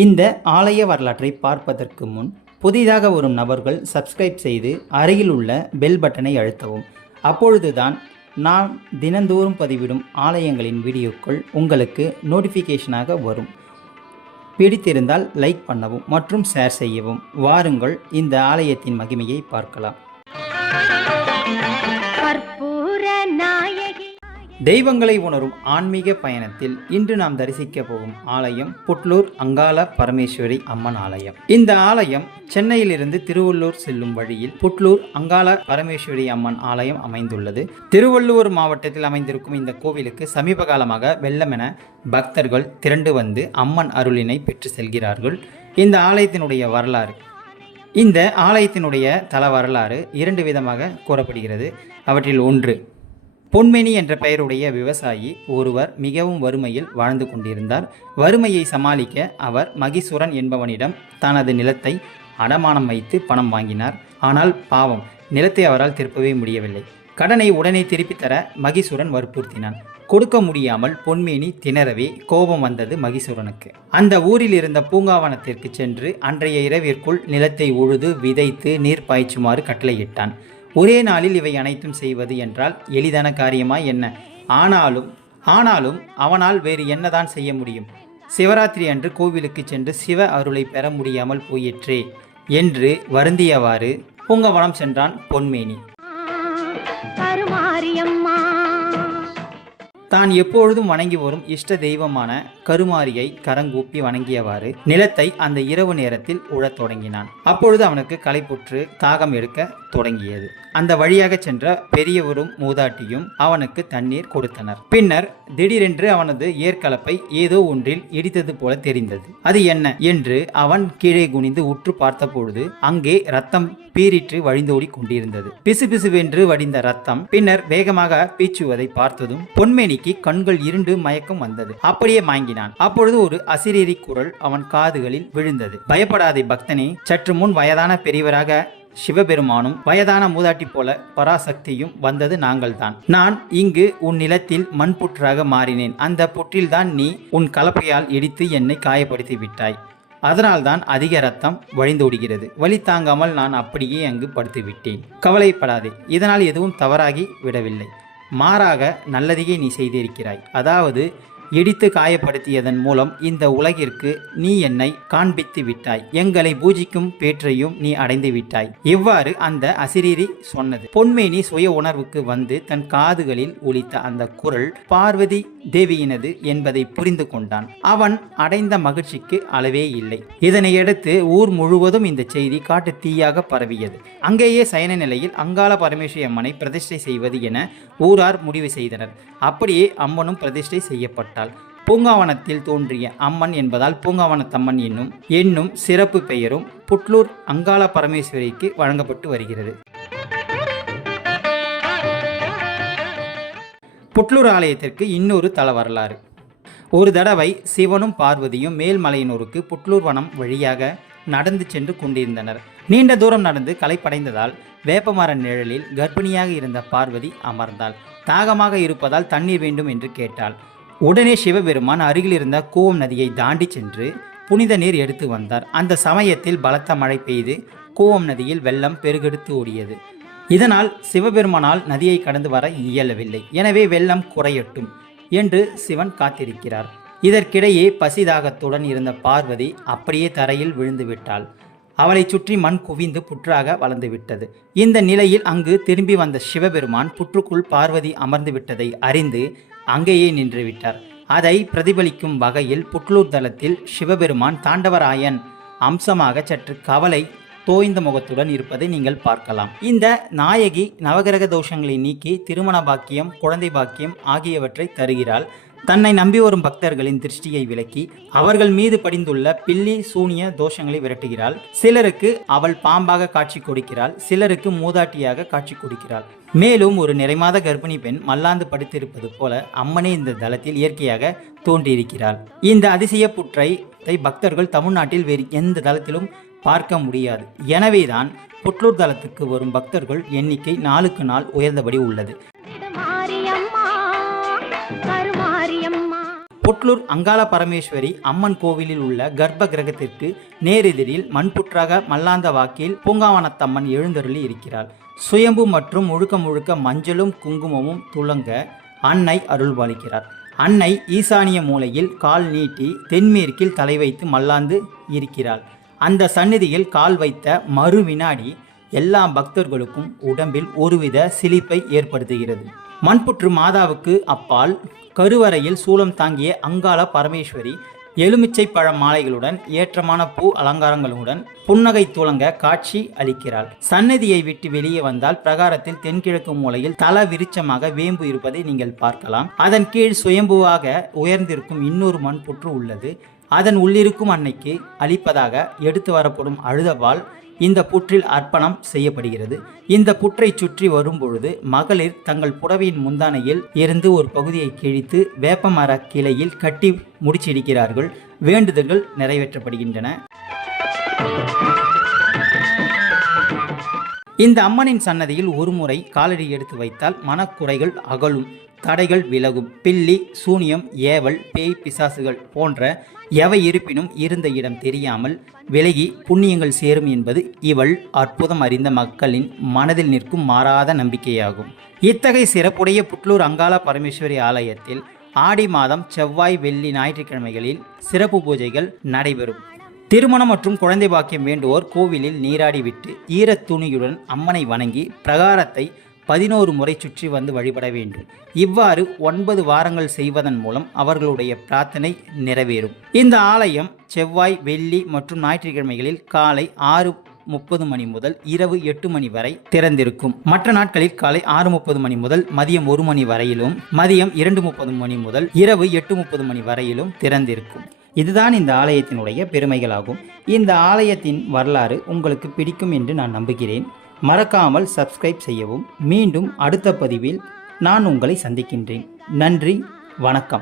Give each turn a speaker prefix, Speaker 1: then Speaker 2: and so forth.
Speaker 1: இந்த ஆலய வரலாற்றை பார்ப்பதற்கு முன் புதிதாக வரும் நபர்கள் சப்ஸ்கிரைப் செய்து அருகில் உள்ள பெல் பட்டனை அழுத்தவும். அப்பொழுதுதான் நான் தினந்தோறும் பதிவிடும் ஆலயங்களின் வீடியோக்கள் உங்களுக்கு நோட்டிஃபிகேஷனாக வரும். பிடித்திருந்தால் லைக் பண்ணவும் மற்றும் ஷேர் செய்யவும். வாருங்கள் இந்த ஆலயத்தின் மகிமையை பார்க்கலாம். தெய்வங்களை உணரும் ஆன்மீக பயணத்தில் இன்று நாம் தரிசிக்க போகும் ஆலயம் புட்லூர் அங்காள பரமேஸ்வரி அம்மன் ஆலயம். இந்த ஆலயம் சென்னையிலிருந்து திருவள்ளூர் செல்லும் வழியில் புட்லூர் அங்காள பரமேஸ்வரி அம்மன் ஆலயம் அமைந்துள்ளது. திருவள்ளூர் மாவட்டத்தில் அமைந்திருக்கும் இந்த கோவிலுக்கு சமீப காலமாக வெள்ளமென பக்தர்கள் திரண்டு வந்து அம்மன் அருளினை பெற்று செல்கிறார்கள். இந்த ஆலயத்தினுடைய வரலாறு. இந்த ஆலயத்தினுடைய தல வரலாறு இரண்டு விதமாக கூறப்படுகிறது. அவற்றில் ஒன்று பொன்மேனி என்ற பெயருடைய விவசாயி ஒருவர் மிகவும் வறுமையில் வாழ்ந்து கொண்டிருந்தார். வறுமையை சமாளிக்க அவர் மகிசுரன் என்பவனிடம் தனது நிலத்தை அடமானம் வைத்து பணம் வாங்கினார். ஆனால் பாவம் நிலத்தை அவரால் திருப்பவே முடியவில்லை. கடனை உடனே திருப்பித் தர மகிசுரன் வற்புறுத்தினான். கொடுக்க முடியாமல் பொன்மேனி திணறவே கோபம் வந்தது மகிசுரனுக்கு. அந்த ஊரில் இருந்த பூங்காவனத்திற்கு சென்று அன்றைய இரவிற்குள் நிலத்தை உழுது விதைத்து நீர் பாய்ச்சுமாறு கட்டளையிட்டான். ஒரே நாளில் இவை அனைத்தும் செய்வது என்றால் எளிதான காரியமா என்ன? ஆனாலும் ஆனாலும் அவனால் வேறு என்னதான் செய்ய முடியும்? சிவராத்திரி அன்று கோவிலுக்கு சென்று சிவ அருளை பெற முடியாமல் போயிற்றே என்று வருந்தியவாறு பூங்கவனம் சென்றான் பொன்மேனி.
Speaker 2: கருமாரியம்மா
Speaker 1: தான் எப்பொழுதும் வணங்கி வரும் இஷ்ட தெய்வமான கருமாரியை கரங்கூப்பி வணங்கியவாறு நிலத்தை அந்த இரவு நேரத்தில் உழத் தொடங்கினான். அப்பொழுது அவனுக்கு களைப்புற்று தாகம் எடுக்க தொடங்கியது. அந்த வழியாக சென்ற பெரியவரும் மூதாட்டியும் அவனுக்கு தண்ணீர் கொடுத்தனர். பின்னர் திடீரென்று அவனது ஏற்கலப்பை ஏதோ ஒன்றில் இடித்தது போல தெரிந்தது. அது என்ன? என்று அவன் கீழே குனிந்து உற்று பார்த்தபொழுது அங்கே ரத்தம் பீரிற்று வழிந்தோடி கொண்டிருந்தது. பிசுபிசுவென்று வடிந்த ரத்தம் பின்னர் வேகமாக பீச்சுவதை பார்த்ததும் பொன்மேனி பொன்மேனிக்கு கண்கள் இருண்டு மயக்கம் வந்தது. அப்படியே மாங்கினான் அப்பொழுது ஒரு அசிரேரி குரல் அவன் காதுகளில் விழுந்தது. பயப்படாதே பக்தனே சற்று முன் வயதான பெரியவராக சிவபெருமானும் வயதான மூதாட்டி போல பராசக்தியும் வந்தது நாங்கள்தான். நான் இங்கு உன் நிலத்தில் மண் புற்றாக மாறினேன். அந்த புற்றில்தான் நீ உன் கலப்பையால் இடித்து என்னை காயப்படுத்தி விட்டாய். அதனால்தான் அதிக ரத்தம் வழிந்தோடுகிறது. வலி தாங்காமல் நான் அப்படியே அங்கு படுத்து விட்டேன். கவலைப்படாதே இதனால் எதுவும் தவறாகி விடவில்லை. மாறாக நல்லதையே நீ செய்திருக்கிறாய். அதாவது இடித்து காயப்படுத்தியதன் மூலம் இந்த உலகிற்கு நீ என்னை காண்பித்து விட்டாய். எங்களை பூஜிக்கும் பேற்றையும் நீ அடைந்து விட்டாய். இவ்வாறு அந்த அசிரீரி சொன்னது. பொன்மேனி சுய உணர்வுக்கு வந்து தன் காதுகளில் ஒலித்த அந்த குரல் பார்வதி தேவியினது என்பதை புரிந்து கொண்டான். அவன் அடைந்த மகிழ்ச்சிக்கு அளவே இல்லை. இதனையடுத்து ஊர் முழுவதும் இந்த செய்தி காட்டு தீயாக பரவியது. அங்கேயே சயன நிலையில் அங்காள பரமேஸ்வரி அம்மனை பிரதிஷ்டை செய்வது என ஊரார் முடிவு செய்தனர். அப்படியே அம்மனும் பிரதிஷ்டை செய்யப்பட்டாள் பூங்காவனத்தில் தோன்றிய அம்மன் என்பதால் பூங்காவனத்தம்மன் என்னும் என்னும் சிறப்பு பெயரும் புட்லூர் அங்காள பரமேஸ்வரிக்கு வழங்கப்பட்டு வருகிறது. புட்லூர் ஆலயத்திற்கு இன்னொரு தல வரலாறு. ஒரு தடவை சிவனும் பார்வதியும் மேல்மலையினூருக்கு புட்லூர் வனம் வழியாக நடந்து சென்று கொண்டிருந்தனர். நீண்ட தூரம் நடந்து களைப்படைந்ததால் வேப்பமர நிழலில் கர்ப்பிணியாக இருந்த பார்வதி அமர்ந்தாள். தாகமாக இருப்பதால் தண்ணீர் வேண்டும் என்று கேட்டாள். உடனே சிவபெருமான் அருகில் இருந்த கூவம் நதியை தாண்டி சென்று புனித நீர் எடுத்து வந்தார். அந்த சமயத்தில் பலத்த மழை பெய்து கூவம் நதியில் வெள்ளம் பெருகெடுத்து ஓடியது. இதனால் சிவபெருமானால் நதியை கடந்து வர இயலவில்லை. எனவே வெள்ளம் குறையட்டும் என்று சிவன் காத்திருக்கிறார். இதற்கிடையே பசிதாகத்துடன் இருந்த பார்வதி அப்படியே தரையில் விழுந்து விட்டாள். அவளை சுற்றி மண் குவிந்து புற்றாக வளர்ந்துவிட்டது இந்த நிலையில் அங்கு திரும்பி வந்த சிவபெருமான் புற்றுக்குள் பார்வதி அமர்ந்து விட்டதை அறிந்து அங்கேயே நின்றுவிட்டார் அதை பிரதிபலிக்கும் வகையில் புட்லூர் தளத்தில் சிவபெருமான் தாண்டவராயன் அம்சமாக சற்று கவலை தோய்ந்த முகத்துடன் இருப்பதை நீங்கள் பார்க்கலாம். இந்த நாயகி நவகிரக தோஷங்களை நீக்கி திருமண பாக்கியம் குழந்தை பாக்கியம் ஆகியவற்றை தருகிறாள். தன்னை நம்பி வரும் பக்தர்களின் திருஷ்டியை விலக்கி அவர்கள் மீது படிந்துள்ள பில்லி சூனிய தோஷங்களை விரட்டுகிறாள். சிலருக்கு அவள் பாம்பாக காட்சி கொடுக்கிறாள். சிலருக்கு மூதாட்டியாக காட்சி கொடுக்கிறாள். மேலும் ஒரு நிறைமாத கர்ப்பிணி பெண் மல்லாந்து படுத்திருப்பது போல அம்மனே இந்த தலத்தில் இயற்கையாக தோன்றியிருக்கிறாள். இந்த அதிசய புற்றை பக்தர்கள் தமிழ்நாட்டில் வேறு எந்த தலத்திலும் பார்க்க முடியாது. எனவேதான் புட்லூர் தலத்துக்கு வரும் பக்தர்கள் எண்ணிக்கை நாளுக்கு நாள் உயர்ந்தபடி உள்ளது. பொட்லூர் அங்காள பரமேஸ்வரி அம்மன் கோவிலில் உள்ள கர்ப்ப கிரகத்திற்கு நேரெதிரில் மண்புற்றாக மல்லாந்த வாக்கில் பூங்காவனத்தம்மன் எழுந்தருளி இருக்கிறாள். சுயம்பு மற்றும் முழுக்க முழுக்க மஞ்சளும் குங்குமமும் துளங்க அன்னை அருள்பாலிக்கிறார். அன்னை ஈசானிய மூலையில் கால் நீட்டி தென்மேற்கில் தலை வைத்து மல்லாந்து இருக்கிறாள். அந்த சந்நிதியில் கால் வைத்த மறு வினாடி எல்லா பக்தர்களுக்கும் உடம்பில் ஒருவித சிலிப்பை ஏற்படுத்துகிறது. மண்புற்று மாதாவுக்கு அப்பால் கருவறையில் சூலம் தாங்கிய அங்காள பரமேஸ்வரி எலுமிச்சை பழ மாலைகளுடன் ஏற்றமான பூ அலங்காரங்களுடன் புன்னகை துளங்க காட்சி அளிக்கிறாள். சன்னதியை விட்டு வெளியே வந்தால் பிரகாரத்தில் தென்கிழக்கு மூலையில் தல விருட்சமாக வேம்பு இருப்பதை நீங்கள் பார்க்கலாம். அதன் கீழ் சுயம்புவாக உயர்ந்திருக்கும் இன்னொரு மண்புற்று உள்ளது. அதன் உள்ளிருக்கும் அன்னைக்கு அளிப்பதாக எடுத்து வரப்படும் அழுதபால் இந்த புற்றில் அர்ப்பணம் செய்யப்படுகிறது. இந்த புற்றை சுற்றி வரும்பொழுது மகளிர் தங்கள் புடவையின் முந்தானையில் இருந்து ஒரு பகுதியை கிழித்து வேப்பமர கிளையில் கட்டி முடிச்சிருக்கிறார்கள் வேண்டுதல்கள் நிறைவேற்றப்படுகின்றன. இந்த அம்மனின் சன்னதியில் ஒருமுறை காலடி எடுத்து வைத்தால் மனக்குறைகள் அகலும். தடைகள் விலகும். பில்லி சூனியம் ஏவல் பேய் பிசாசுகள் போன்ற எவை இருப்பினும் இருந்த இடம் தெரியாமல் விலகி புண்ணியங்கள் சேரும் என்பது இவள் அற்புதம் அறிந்த மக்களின் மனதில் நிற்கும் மாறாத நம்பிக்கையாகும். இத்தகைய சிறப்புடைய புட்லூர் அங்காள பரமேஸ்வரி ஆலயத்தில் ஆடி மாதம் செவ்வாய் வெள்ளி ஞாயிற்றுக்கிழமைகளில் சிறப்பு பூஜைகள் நடைபெறும். திருமணம் மற்றும் குழந்தை பாக்கியம் வேண்டுவோர் கோவிலில் நீராடிவிட்டு ஈரத் துணியுடன் அம்மனை வணங்கி பிரகாரத்தை பதினோரு முறை சுற்றி வந்து வழிபட வேண்டும். இவ்வாறு ஒன்பது வாரங்கள் செய்வதன் மூலம் அவர்களுடைய பிரார்த்தனை நிறைவேறும். இந்த ஆலயம் செவ்வாய் வெள்ளி மற்றும் ஞாயிற்றுக்கிழமைகளில் காலை ஆறு முப்பது மணி முதல் இரவு எட்டு மணி வரை திறந்திருக்கும். மற்ற நாட்களில் காலை ஆறு முப்பது மணி முதல் மதியம் ஒரு மணி வரையிலும் மதியம் இரண்டு முப்பது மணி முதல் இரவு எட்டு முப்பது மணி வரையிலும் திறந்திருக்கும். இதுதான் இந்த ஆலயத்தினுடைய பெருமைகளாகும். இந்த ஆலயத்தின் வரலாறு உங்களுக்கு பிடிக்கும் என்று நான் நம்புகிறேன். மறக்காமல் சப்ஸ்கிரைப் செய்யவும். மீண்டும் அடுத்த பதிவில் நான் உங்களை சந்திக்கின்றேன். நன்றி வணக்கம்.